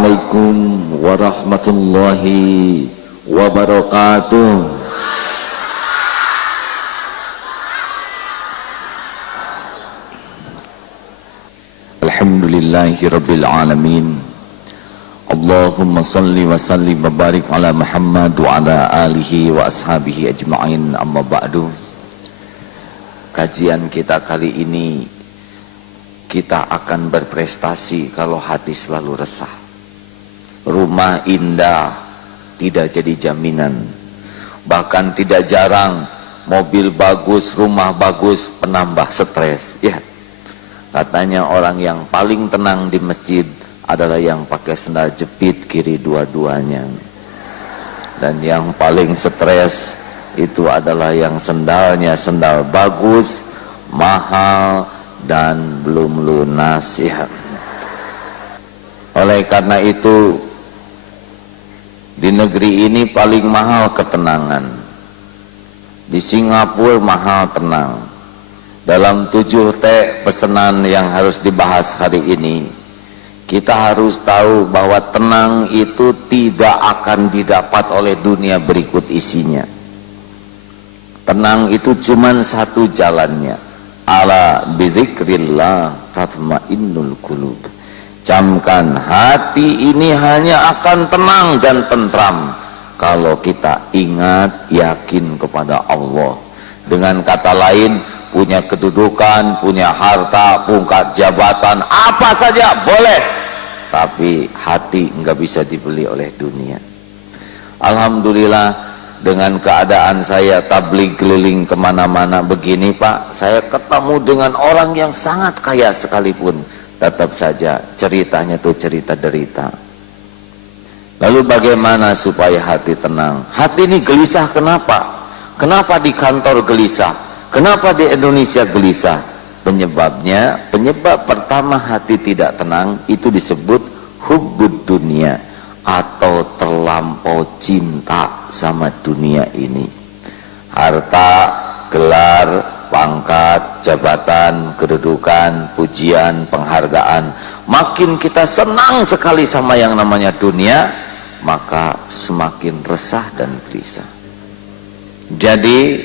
Assalamualaikum warahmatullahi wabarakatuh. Alhamdulillahi rabbil alamin. Allahumma salli wa sallim wa barik ala Muhammad wa ala alihi wa ashabihi ajma'in, amma ba'du. Kajian kita kali ini, kita akan berprestasi kalau hati selalu resah. Rumah indah tidak jadi jaminan. Bahkan tidak jarang mobil bagus, rumah bagus penambah stres. Ya, katanya orang yang paling tenang di masjid adalah yang pakai sendal jepit kiri dua-duanya. Dan yang paling stres itu adalah yang sendalnya sendal bagus, mahal, dan belum lunas. Ya, oleh karena itu di negeri ini paling mahal ketenangan. Di Singapura mahal tenang. Dalam 7T pesanan yang harus dibahas hari ini, kita harus tahu bahwa tenang itu tidak akan didapat oleh dunia berikut isinya. Tenang itu cuman satu jalannya. Ala bidzikrillah tatmainnul qulub. Camkan, hati ini hanya akan tenang dan tentram kalau kita ingat, yakin kepada Allah. Dengan kata lain, punya kedudukan, punya harta, pangkat jabatan, apa saja boleh, tapi hati enggak bisa dibeli oleh dunia. Alhamdulillah, dengan keadaan saya tabligh keliling kemana-mana begini Pak, saya ketemu dengan orang yang sangat kaya sekalipun, tetap saja ceritanya tuh cerita derita. Lalu bagaimana supaya hati tenang? Hati ini gelisah kenapa? Kenapa di kantor gelisah? Kenapa di Indonesia gelisah? Penyebab pertama hati tidak tenang itu disebut hubbud dunia, atau terlampau cinta sama dunia ini. Harta, gelar, pangkat, jabatan, kedudukan, pujian, penghargaan. Makin kita senang sekali sama yang namanya dunia, maka semakin resah dan gelisah. Jadi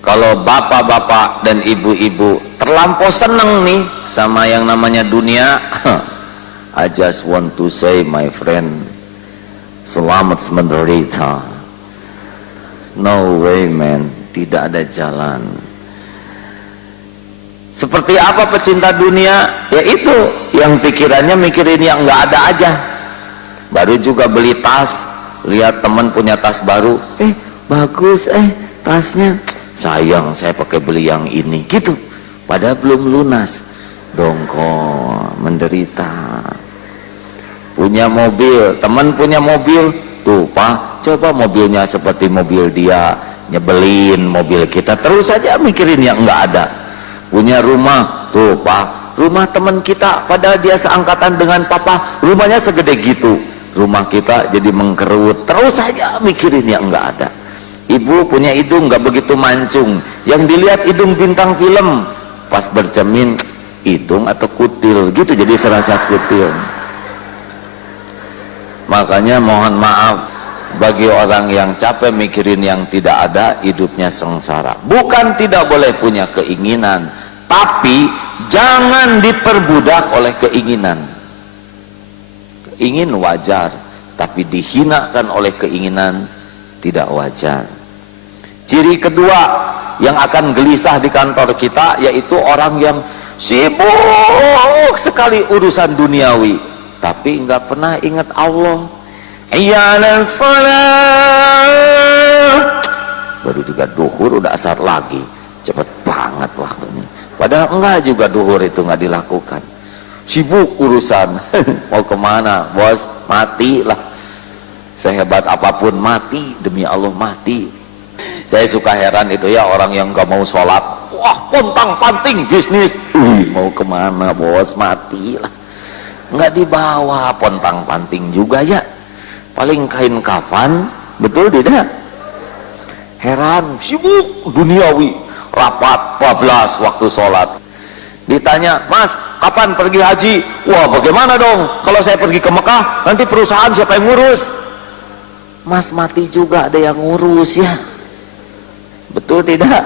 kalau bapak-bapak dan ibu-ibu terlampau senang nih sama yang namanya dunia, I just want to say, my friend, selamat menderita. No way man, tidak ada jalan. Seperti apa pecinta dunia? Ya itu, yang pikirannya mikirin yang nggak ada aja. Baru juga beli tas, lihat teman punya tas baru, bagus, tasnya, sayang saya pakai beli yang ini, gitu. Padahal belum lunas, dongkol, menderita. Punya mobil, teman punya mobil, tuh Pak, coba mobilnya seperti mobil dia, nyebelin mobil kita, terus saja mikirin yang nggak ada. Punya rumah, tuh Pak, rumah teman kita, padahal dia seangkatan dengan Papa, rumahnya segede gitu, rumah kita jadi mengkerut, terus saja mikirin yang nggak ada. Ibu punya hidung nggak begitu mancung, yang dilihat hidung bintang film, pas bercermin hidung atau kutil, gitu jadi serasa kutil. Makanya mohon maaf bagi orang yang capek mikirin yang tidak ada, hidupnya sengsara. Bukan tidak boleh punya keinginan, tapi jangan diperbudak oleh keinginan. Ingin wajar, tapi dihinakan oleh keinginan tidak wajar. Ciri kedua yang akan gelisah di kantor kita, yaitu orang yang sibuk sekali urusan duniawi, tapi enggak pernah ingat Allah. Iyalan salat, baru juga duhur udah asar lagi, cepet banget waktunya. Padahal enggak juga duhur itu enggak dilakukan, sibuk urusan. Mau kemana bos? Mati lah, sehebat apapun mati, demi Allah mati. Saya suka heran itu ya, orang yang enggak mau sholat, wah pontang panting bisnis. Mau kemana bos? Mati lah. Nggak dibawa pontang panting juga ya, paling kain kafan, betul tidak? Heran, sibuk duniawi, rapat bablas waktu sholat. Ditanya, Mas kapan pergi haji? Wah, bagaimana dong kalau saya pergi ke Mekah, nanti perusahaan siapa yang ngurus? Mas mati juga ada yang ngurus ya. Betul tidak?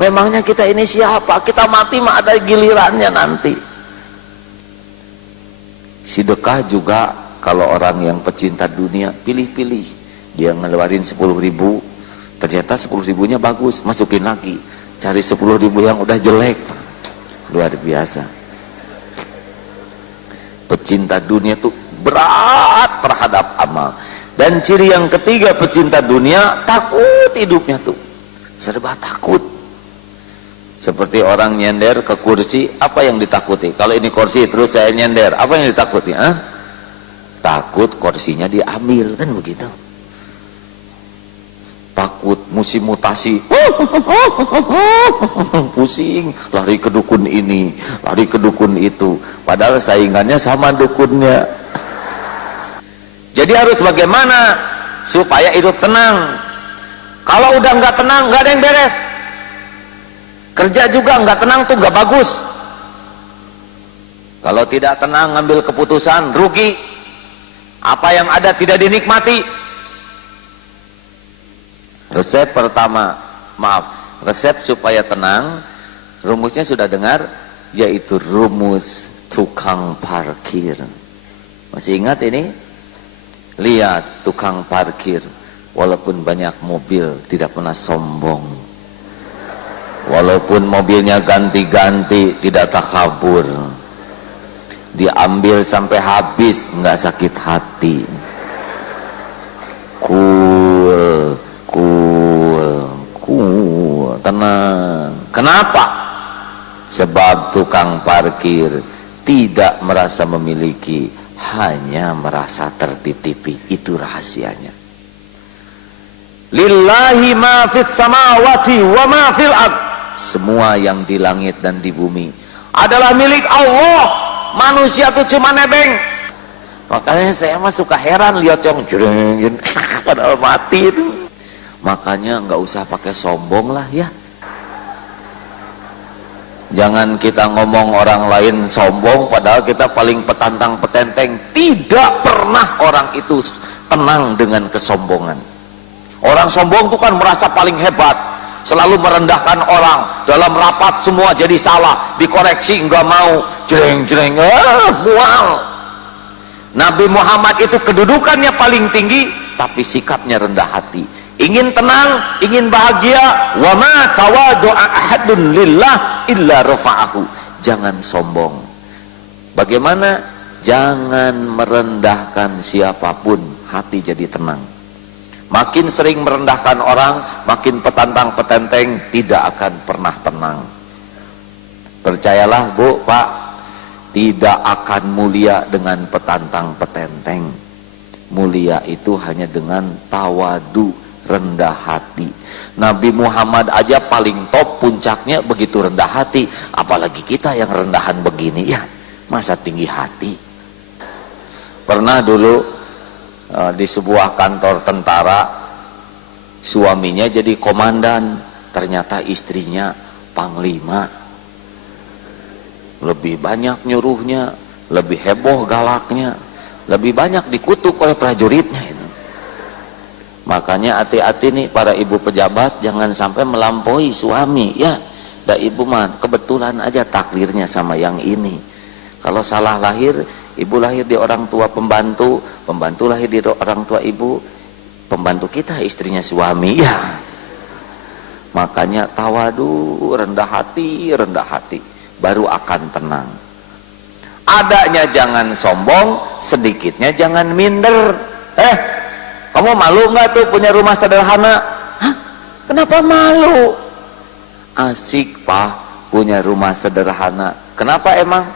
Memangnya kita ini siapa? Kita mati mah ada gilirannya nanti. Sedekah juga, kalau orang yang pecinta dunia, pilih-pilih. Dia ngeluarin 10.000, ternyata 10.000-nya bagus, masukin lagi. Cari 10.000 yang udah jelek. Luar biasa. Pecinta dunia tuh berat terhadap amal. Dan ciri yang ketiga pecinta dunia, takut hidupnya tuh. Serba takut. Seperti orang nyender ke kursi, apa yang ditakuti? Kalau ini kursi terus saya nyender, apa yang ditakuti? Takut kursinya diambil, kan begitu. Takut musim mutasi, pusing, lari ke dukun ini, lari ke dukun itu, padahal saingannya sama dukunnya. Jadi harus bagaimana supaya hidup tenang? Kalau udah nggak tenang, nggak ada yang beres. Kerja juga nggak tenang tuh nggak bagus. Kalau tidak tenang ngambil keputusan, rugi. Apa yang ada tidak dinikmati. Resep pertama, resep supaya tenang, rumusnya sudah dengar, yaitu rumus tukang parkir. Masih ingat ini? Lihat tukang parkir, walaupun banyak mobil tidak pernah sombong, walaupun mobilnya ganti-ganti tidak takabur, diambil sampai habis nggak sakit hati, cool, tenang. Kenapa? Sebab tukang parkir tidak merasa memiliki, hanya merasa tertitipi. Itu rahasianya. Lillahi ma fis samawati wa ma fil ard. Semua yang di langit dan di bumi adalah milik Allah. Manusia itu cuma nebeng. Makanya saya mah suka heran lihat yang jreng padahal mati itu. Makanya nggak usah pakai sombong lah ya. Jangan kita ngomong orang lain sombong padahal kita paling petantang petenteng. Tidak pernah orang itu tenang dengan kesombongan. Orang sombong itu kan merasa paling hebat, selalu merendahkan orang. Dalam rapat semua jadi salah, dikoreksi nggak mau, jreng-jreng, mual. Nabi Muhammad itu kedudukannya paling tinggi, tapi sikapnya rendah hati. Ingin tenang, ingin bahagia, wa ma tawadu'a ahadun lillah illa rafa'ahu. Jangan sombong. Bagaimana? Jangan merendahkan siapapun, hati jadi tenang. Makin sering merendahkan orang, makin petantang petenteng, tidak akan pernah tenang. Percayalah Bu, Pak, tidak akan mulia dengan petantang petenteng. Mulia itu hanya dengan tawadu, rendah hati. Nabi Muhammad aja paling top, puncaknya begitu rendah hati, apalagi kita yang rendahan begini ya, masa tinggi hati. Pernah dulu di sebuah kantor tentara, suaminya jadi komandan, ternyata istrinya panglima. Lebih banyak nyuruhnya, lebih heboh galaknya, lebih banyak dikutuk oleh prajuritnya itu. Makanya hati-hati nih para ibu pejabat, jangan sampai melampaui suami ya. Da ibu mah kebetulan aja takdirnya sama yang ini. Kalau salah lahir, ibu lahir di orang tua pembantu, pembantu lahir di orang tua ibu, pembantu kita istrinya suami ya. Makanya tawadu, rendah hati, baru akan tenang. Adanya jangan sombong, sedikitnya jangan minder. Kamu malu nggak tuh punya rumah sederhana? Hah? Kenapa malu? Asik Pak punya rumah sederhana. Kenapa emang?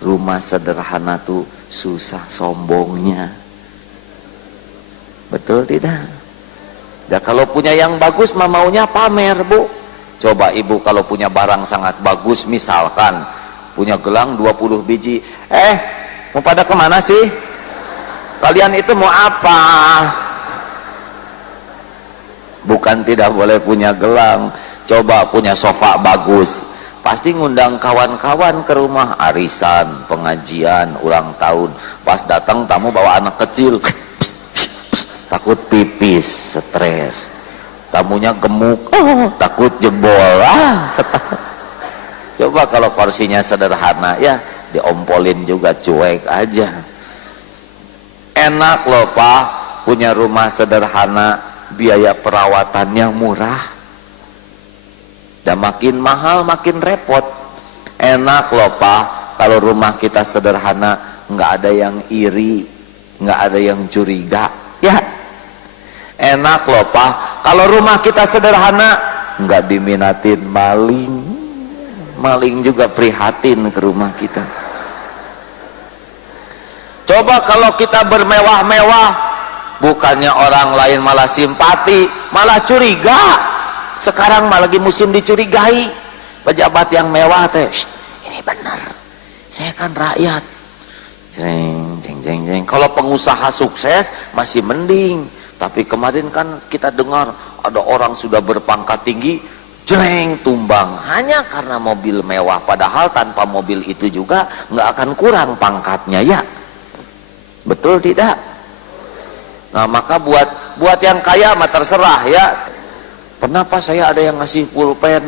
Rumah sederhana tuh susah sombongnya. Betul tidak? Ya kalau punya yang bagus mah maunya pamer Bu. Coba ibu kalau punya barang sangat bagus, misalkan punya gelang 20 biji. Mau pada kemana sih? Kalian itu mau apa? Bukan tidak boleh punya gelang. Coba punya sofa bagus, pasti ngundang kawan-kawan ke rumah, arisan, pengajian, ulang tahun. Pas datang tamu bawa anak kecil, takut pipis, stres. Tamunya gemuk, takut jebol, coba kalau kursinya sederhana, ya diompolin juga, cuek aja. Enak loh Pak, punya rumah sederhana, biaya perawatannya murah. Dan makin mahal makin repot. Enak loh Pak, kalau rumah kita sederhana, nggak ada yang iri, nggak ada yang curiga, ya. Enak loh Pak, kalau rumah kita sederhana, nggak diminatin maling. Maling juga prihatin ke rumah kita. Coba kalau kita bermewah-mewah, bukannya orang lain malah simpati, malah curiga. Sekarang malah lagi musim dicurigai. Pejabat yang mewah teh, ini benar, saya kan rakyat. Jeng, jeng, jeng, jeng. Kalau pengusaha sukses masih mending. Tapi kemarin kan kita dengar ada orang sudah berpangkat tinggi, jreng, tumbang hanya karena mobil mewah, padahal tanpa mobil itu juga nggak akan kurang pangkatnya, ya. Betul tidak? Nah, maka buat yang kaya mah terserah, ya. Kenapa saya ada yang ngasih pulpen?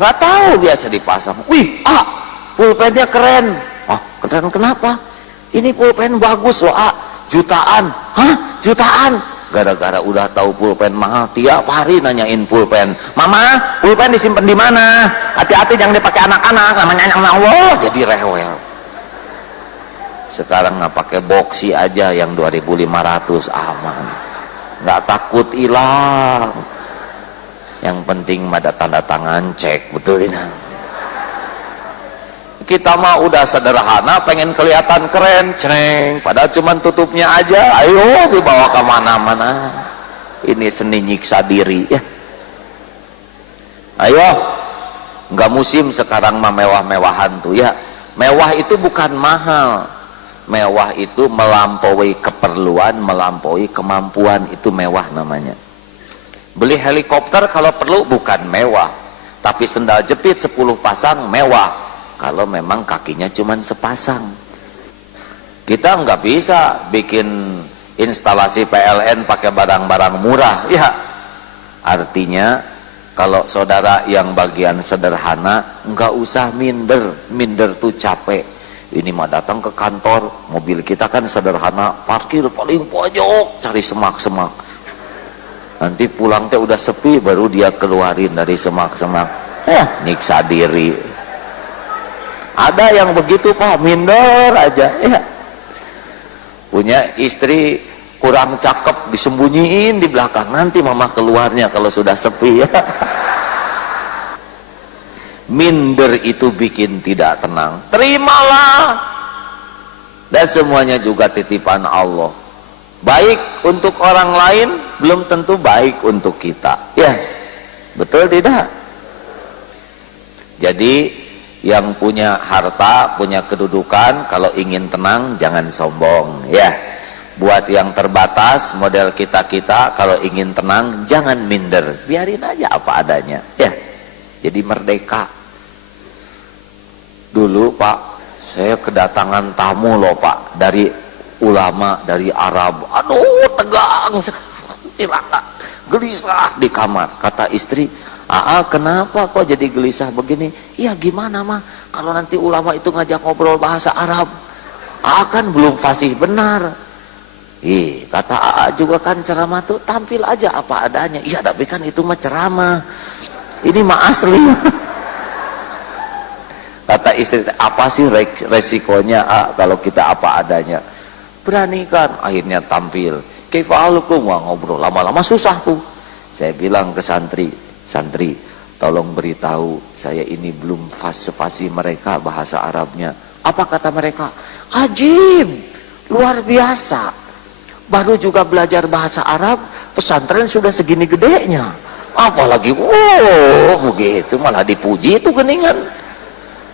Nggak tahu, biasa dipasang. Wih, pulpennya keren. Keren kenapa? Ini pulpen bagus loh, jutaan. Jutaan? Gara-gara udah tahu pulpen mahal, tiap hari nanyain pulpen. Mama, pulpen disimpan di mana? Hati-hati jangan dipakai anak-anak, namanya Allah. Jadi rewel. Sekarang nggak pakai boxy aja yang 2.500 aman, nggak takut hilang. Yang penting ada tanda tangan, cek betul ini. Kita mah udah sederhana, pengen kelihatan keren, ceng, padahal cuman tutupnya aja. Ayo dibawa ke mana-mana. Ini seni nyiksa diri, ya. Ayo, nggak musim sekarang mah mewah-mewahan tuh, ya. Mewah itu bukan mahal. Mewah itu melampaui keperluan, melampaui kemampuan, itu mewah namanya. Beli helikopter kalau perlu bukan mewah, tapi sendal jepit 10 pasang mewah. Kalau memang kakinya cuma sepasang. Kita nggak bisa bikin instalasi PLN pakai barang-barang murah, ya. Artinya kalau saudara yang bagian sederhana, nggak usah minder tuh capek. Ini mah datang ke kantor, mobil kita kan sederhana, parkir paling pojok, cari semak-semak. Nanti pulang teh udah sepi, baru dia keluarin dari semak-semak. Nyiksa diri. Ada yang begitu Pak, minder aja, ya. Punya istri kurang cakep, disembunyiin di belakang, nanti mama keluarnya kalau sudah sepi, ya. Minder itu bikin tidak tenang. Terimalah. Dan semuanya juga titipan Allah. Baik untuk orang lain, belum tentu baik untuk kita, ya. Betul tidak? Jadi yang punya harta, punya kedudukan, kalau ingin tenang jangan sombong, ya. Buat yang terbatas, model kita-kita, kalau ingin tenang jangan minder, biarin aja apa adanya, ya. Jadi merdeka. Dulu Pak, saya kedatangan tamu loh Pak, dari ulama, dari Arab. Aduh, tegang, cilaka, gelisah di kamar. Kata istri, kenapa kok jadi gelisah begini? Iya gimana mah, kalau nanti ulama itu ngajak ngobrol bahasa Arab, kan belum fasih benar. Kata juga kan ceramah tuh tampil aja apa adanya. Iya tapi kan itu mah ceramah, ini mah asli. Kata istri, apa sih resikonya kalau kita apa adanya? Beranikan, akhirnya tampil. Kaifalukum, ngobrol lama-lama susah tuh. Saya bilang ke santri, tolong beritahu saya ini belum fasih mereka bahasa Arabnya. Apa kata mereka? Ajib, luar biasa. Baru juga belajar bahasa Arab, pesantren sudah segini gedenya. Apalagi, begitu malah dipuji itu geningan.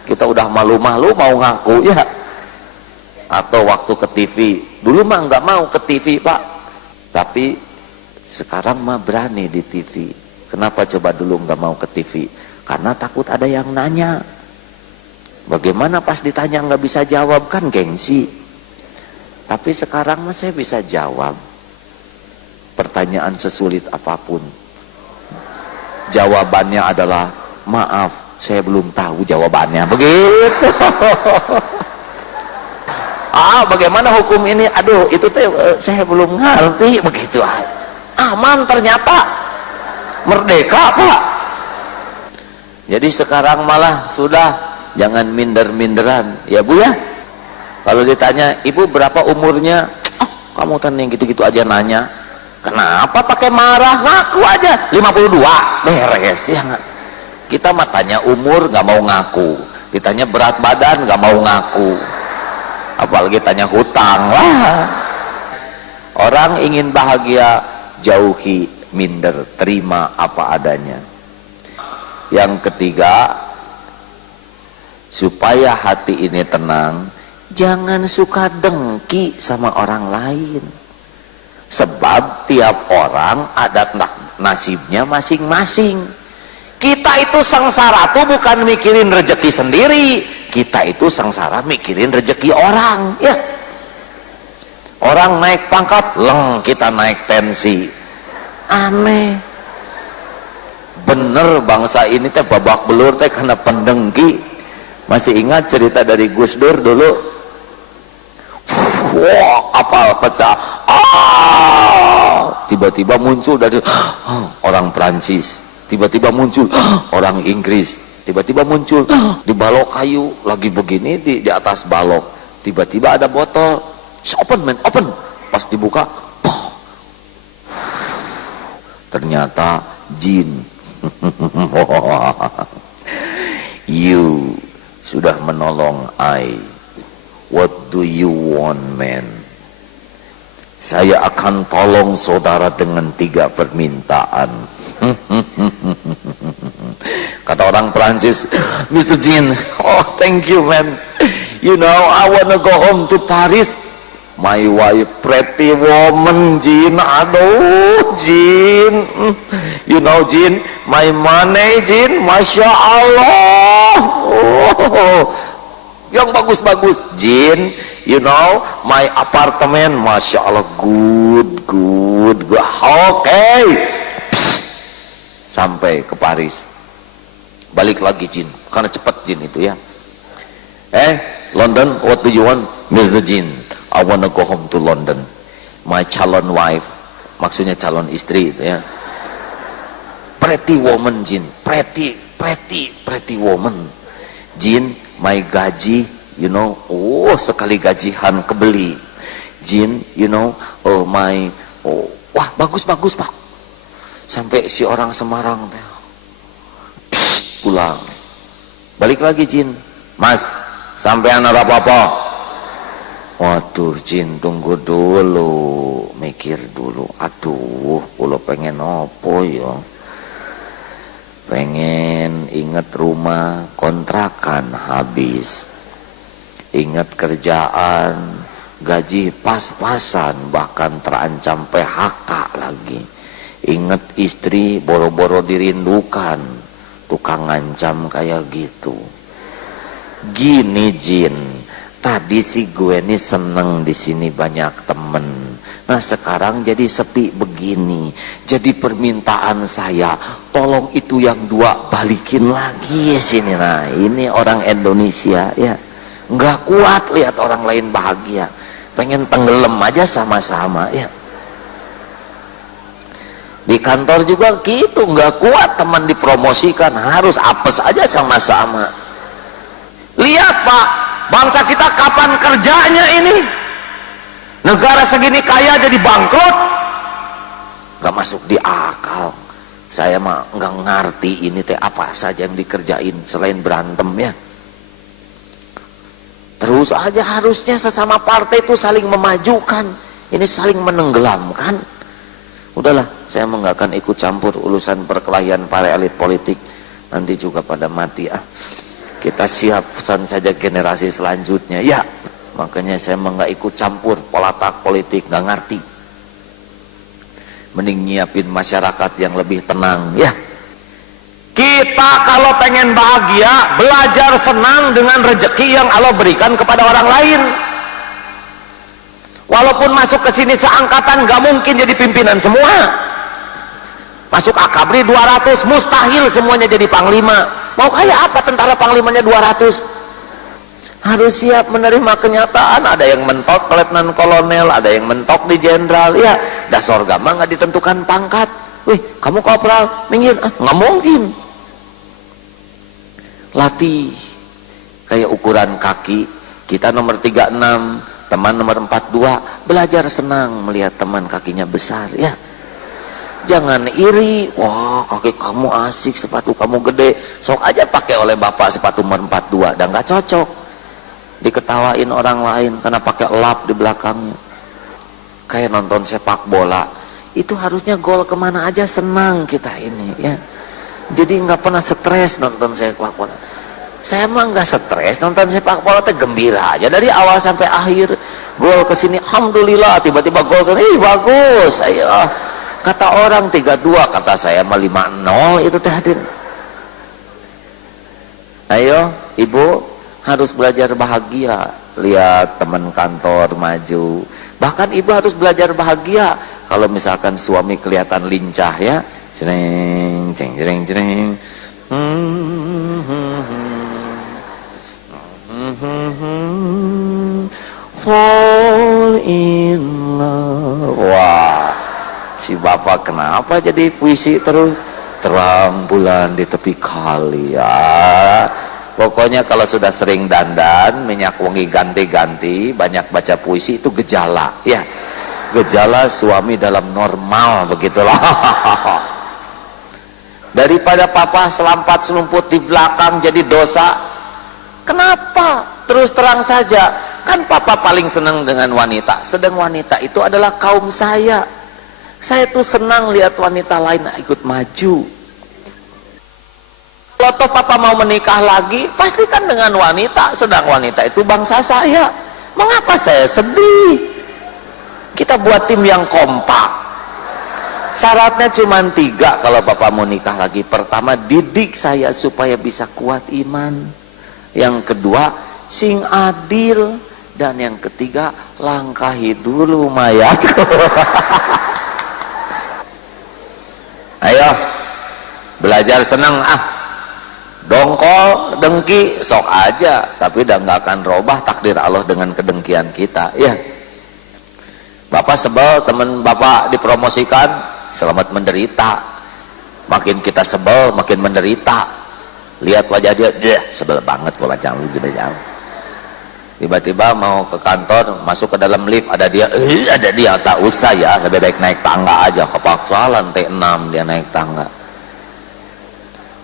Kita udah malu-malu mau ngaku, ya. Atau waktu ke TV, dulu mah nggak mau ke TV Pak, tapi sekarang mah berani di TV. Kenapa coba dulu nggak mau ke TV? karena takut ada yang nanya. Bagaimana pas ditanya nggak bisa jawab, kan gengsi. Tapi sekarang mah saya bisa jawab pertanyaan sesulit apapun. Jawabannya adalah, maaf, saya belum tahu jawabannya. Begitu. Bagaimana hukum ini? Aduh, itu saya belum ngerti. Begitu. Aman ternyata. Merdeka, Pak. Jadi sekarang malah sudah, jangan minder-minderan, ya Bu ya. Kalau ditanya, ibu berapa umurnya? Kamu kan yang gitu-gitu aja nanya. Kenapa pakai marah? Ngaku aja, 52, beres ya. Kita mah tanya umur nggak mau ngaku, ditanya berat badan nggak mau ngaku, apalagi tanya hutang lah. Orang ingin bahagia, jauhi minder, terima apa adanya. Yang ketiga, supaya hati ini tenang, jangan suka dengki sama orang lain. Sebab tiap orang ada nasibnya masing-masing. Kita itu sengsara tuh bukan mikirin rezeki sendiri, kita itu sengsara mikirin rezeki orang, ya. Orang naik pangkat, kita naik tensi. Aneh. Bener bangsa ini teh babak belur teh karena pendengki. Masih ingat cerita dari Gus Dur dulu? Wah, kapal pecah. Tiba-tiba muncul dari orang Prancis, tiba-tiba muncul orang Inggris, tiba-tiba muncul di balok kayu lagi begini di atas balok, tiba-tiba ada botol, open man, open, pas dibuka, ternyata jin. You sudah menolong I. What do you want, man? Saya akan tolong saudara dengan 3 permintaan. Kata orang Prancis, Mr. Jin, oh thank you, man. You know, I wanna go home to Paris. My wife, pretty woman, Jin. Aduh, Jin. You know, Jin, my money, Jin. Masya Allah. Oh, yang bagus-bagus, Jin. You know, my apartemen, Masya Allah, good. Okay. Sampai ke Paris. Balik lagi, Jin. Karena cepat, Jin itu ya. London, what do you want? Mr. Jin, I wanna go home to London. My calon wife, maksudnya calon istri itu ya. Pretty woman, Jin. Pretty woman. Jin, my gaji, you know, sekali gajian kebeli. Jin, you know, wah bagus Pak. Sampai si orang Semarang teh pulang. Balik lagi, Jin. Mas, sampean ada apa-apa? Waduh, Jin, tunggu dulu, mikir dulu. Aduh, kalau pengen opo ya? Pengen inget rumah kontrakan habis, inget kerjaan, gaji pas-pasan, bahkan terancam PHK lagi. Inget istri boro-boro dirindukan, tukang ngancam kayak gitu. Gini, Jin, tadi sih gue nih seneng di sini banyak temen. Nah sekarang jadi sepi begini. Jadi permintaan saya, tolong itu yang 2 balikin lagi ya sini. Nah ini orang Indonesia ya, nggak kuat lihat orang lain bahagia, pengen tenggelam aja sama-sama ya. Di kantor juga gitu, nggak kuat teman dipromosikan, harus apes aja sama-sama. Lihat Pak, bangsa kita kapan kerjanya ini? Negara segini kaya jadi bangkrut, nggak masuk di akal. Saya mah nggak ngerti ini teh apa saja yang dikerjain selain berantem ya. Terus aja harusnya sesama partai itu saling memajukan, ini saling menenggelamkan. Udahlah, saya nggak akan ikut campur urusan perkelahian para elit politik, nanti juga pada mati. Kita siapkan saja generasi selanjutnya ya. Makanya saya nggak ikut campur polatak politik, nggak ngerti. Mending nyiapin masyarakat yang lebih tenang ya. Kita kalau pengen bahagia, belajar senang dengan rezeki yang Allah berikan kepada orang lain. Walaupun masuk ke sini seangkatan, gak mungkin jadi pimpinan semua. Masuk akabri 200, mustahil semuanya jadi panglima. Mau kayak apa tentara panglimanya 200? Harus siap menerima kenyataan. Ada yang mentok letnan kolonel, ada yang mentok di jenderal. Ya, dasar gama gak ditentukan pangkat. Wih, kamu kopral, minggir. Nggak mungkin. Latih kayak ukuran kaki. Kita nomor 36, teman nomor 42. Belajar senang melihat teman kakinya besar. Ya, jangan iri. Wah, kaki kamu asik, sepatu kamu gede. Sok aja pakai oleh bapak sepatu nomor 42. Dan nggak cocok. Diketawain orang lain karena pakai lap di belakangnya. Kayak nonton sepak bola. Itu harusnya gol kemana aja senang kita ini, ya. Jadi nggak pernah stres nonton sepak bola. Saya mah nggak stres nonton sepak bola, teh gembira aja dari awal sampai akhir. Gol kesini, alhamdulillah. Tiba-tiba gol kesini, ih bagus. Ayo, kata orang 3-2, kata saya mah 5-0 itu teh hadir. Ayo, ibu harus belajar bahagia. Lihat teman kantor maju. Bahkan ibu harus belajar bahagia kalau misalkan suami kelihatan lincah, ya. Cereng, ceng, cereng, cereng. Fall in love. Wah, si bapak kenapa jadi puisi terus? Terang bulan di tepi kali, ya. Pokoknya kalau sudah sering dandan, minyak wangi ganti-ganti, banyak baca puisi, itu gejala, ya. Gejala suami dalam normal, begitulah. Daripada papa selampat selumput di belakang jadi dosa. Kenapa? Terus terang saja, kan papa paling senang dengan wanita, sedang wanita itu adalah kaum saya. Saya tuh senang lihat wanita lain ikut maju. Kalau toh papa mau menikah lagi, pastikan dengan wanita, sedang wanita itu bangsa saya. Mengapa saya sedih? Kita buat tim yang kompak. Syaratnya cuma 3 kalau papa mau nikah lagi. Pertama, didik saya supaya bisa kuat iman. Yang kedua, sing adil. Dan yang ketiga, langkahi dulu mayatku. Ayo, belajar senang. Dongkol, dengki, sok aja. Tapi udah nggak akan robah takdir Allah dengan kedengkian kita, ya. Bapak sebel teman bapak dipromosikan, selamat menderita. Makin kita sebel, makin menderita. Lihat wajah dia, sebel banget gua baca lu jauh. Tiba-tiba mau ke kantor, masuk ke dalam lift, ada dia, tak usah ya, lebih baik naik tangga aja. Kepaksa lantai 6 dia naik tangga.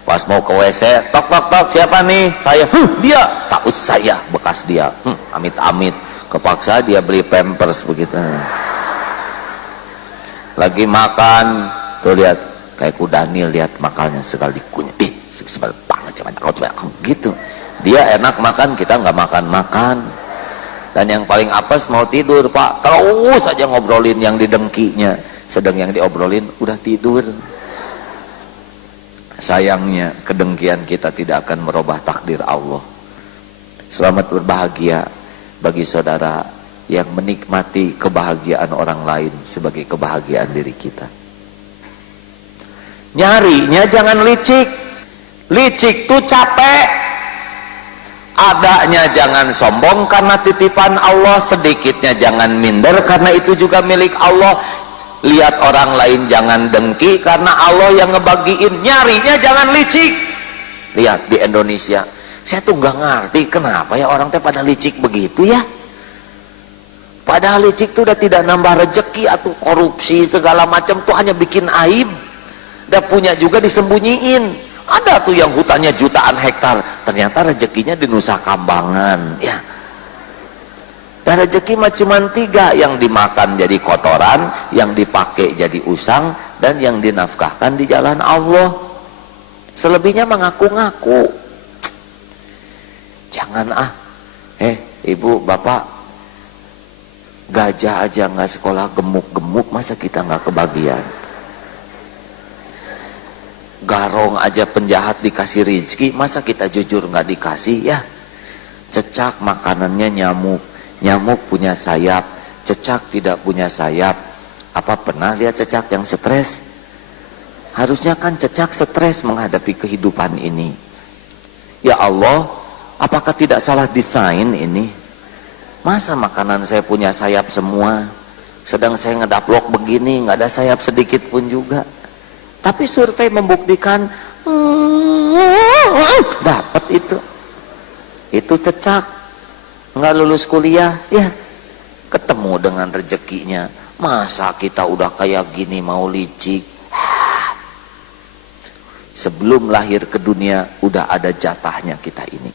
Pas mau ke WC, tok tok tok, siapa nih? Saya. Dia. Tak usah ya, bekas dia. Amit-amit. Kepaksa dia beli pampers begitu. Lagi makan, tuh lihat kayak Daniel, lihat makalnya sekali dikunyah. Sebel banget cuman gitu. Dia enak makan, kita nggak makan-makan. Dan yang paling apes mau tidur, Pak. Terus aja ngobrolin yang didengkinya. Sedang yang diobrolin udah tidur. Sayangnya kedengkian kita tidak akan merubah takdir Allah. Selamat berbahagia bagi saudara yang menikmati kebahagiaan orang lain sebagai kebahagiaan diri kita. Nyarinya jangan licik. Licik tuh capek. Adanya jangan sombong karena titipan Allah. Sedikitnya jangan minder karena itu juga milik Allah. Lihat orang lain jangan dengki karena Allah yang ngebagiin. Nyarinya jangan licik. Lihat di Indonesia, saya tuh nggak ngerti kenapa ya orang teh pada licik begitu ya. Padahal licik tuh udah tidak nambah rezeki atau korupsi segala macam tuh hanya bikin aib. Dan punya juga disembunyiin. Ada tuh yang hutannya jutaan hektar, ternyata rezekinya di Nusa Kambangan, ya. Dan rezeki mah cuma 3, yang dimakan jadi kotoran, yang dipakai jadi usang, dan yang dinafkahkan di jalan Allah. Selebihnya mengaku-ngaku. Jangan ibu, bapak, gajah aja nggak sekolah gemuk-gemuk, masa kita nggak kebagian? Garong aja penjahat dikasih rezeki, masa kita jujur nggak dikasih ya? Cecak makanannya nyamuk, nyamuk punya sayap, cecak tidak punya sayap. Apa pernah lihat cecak yang stres? Harusnya kan cecak stres menghadapi kehidupan ini. Ya Allah, apakah tidak salah desain ini? Masa makanan saya punya sayap semua, sedang saya ngedaplok begini nggak ada sayap sedikit pun juga. Tapi survei membuktikan dapat itu cecak nggak lulus kuliah ya, ketemu dengan rezekinya. Masa kita udah kayak gini mau licik? Sebelum lahir ke dunia udah ada jatahnya kita ini.